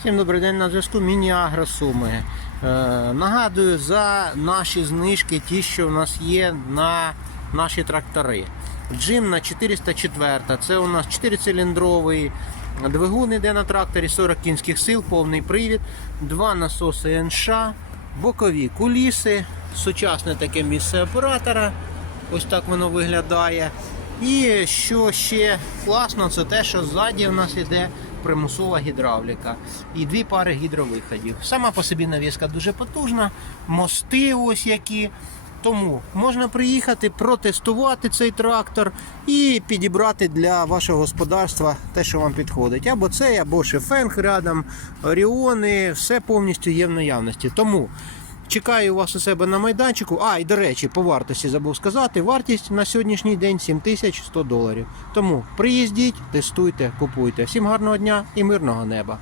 Всім добрий день на зв'язку Міні-Агро Суми. Е, нагадую за наші знижки, ті, що в нас є на наші трактори. Джим на 404. Це у нас 4-циліндровий двигун іде на тракторі, 40 кінських сил, повний привід, два насоси НШ, бокові куліси, сучасне таке місце оператора. Ось так воно виглядає. І що ще класно, це те, що ззаді у нас іде примусова гідравліка і дві пари гідровиходів. Сама по собі навіска дуже потужна, мости ось які. Тому можна приїхати, протестувати цей трактор і підібрати для вашого господарства те, що вам підходить. Або цей, або шефенг рядом, оріони, все повністю є в наявності. Тому Чекаю вас у себе на майданчику. А, і до речі, по вартості забув сказати. Вартість на сьогоднішній день 7100 доларів. Тому приїздіть, тестуйте, купуйте. Всім гарного дня і мирного неба.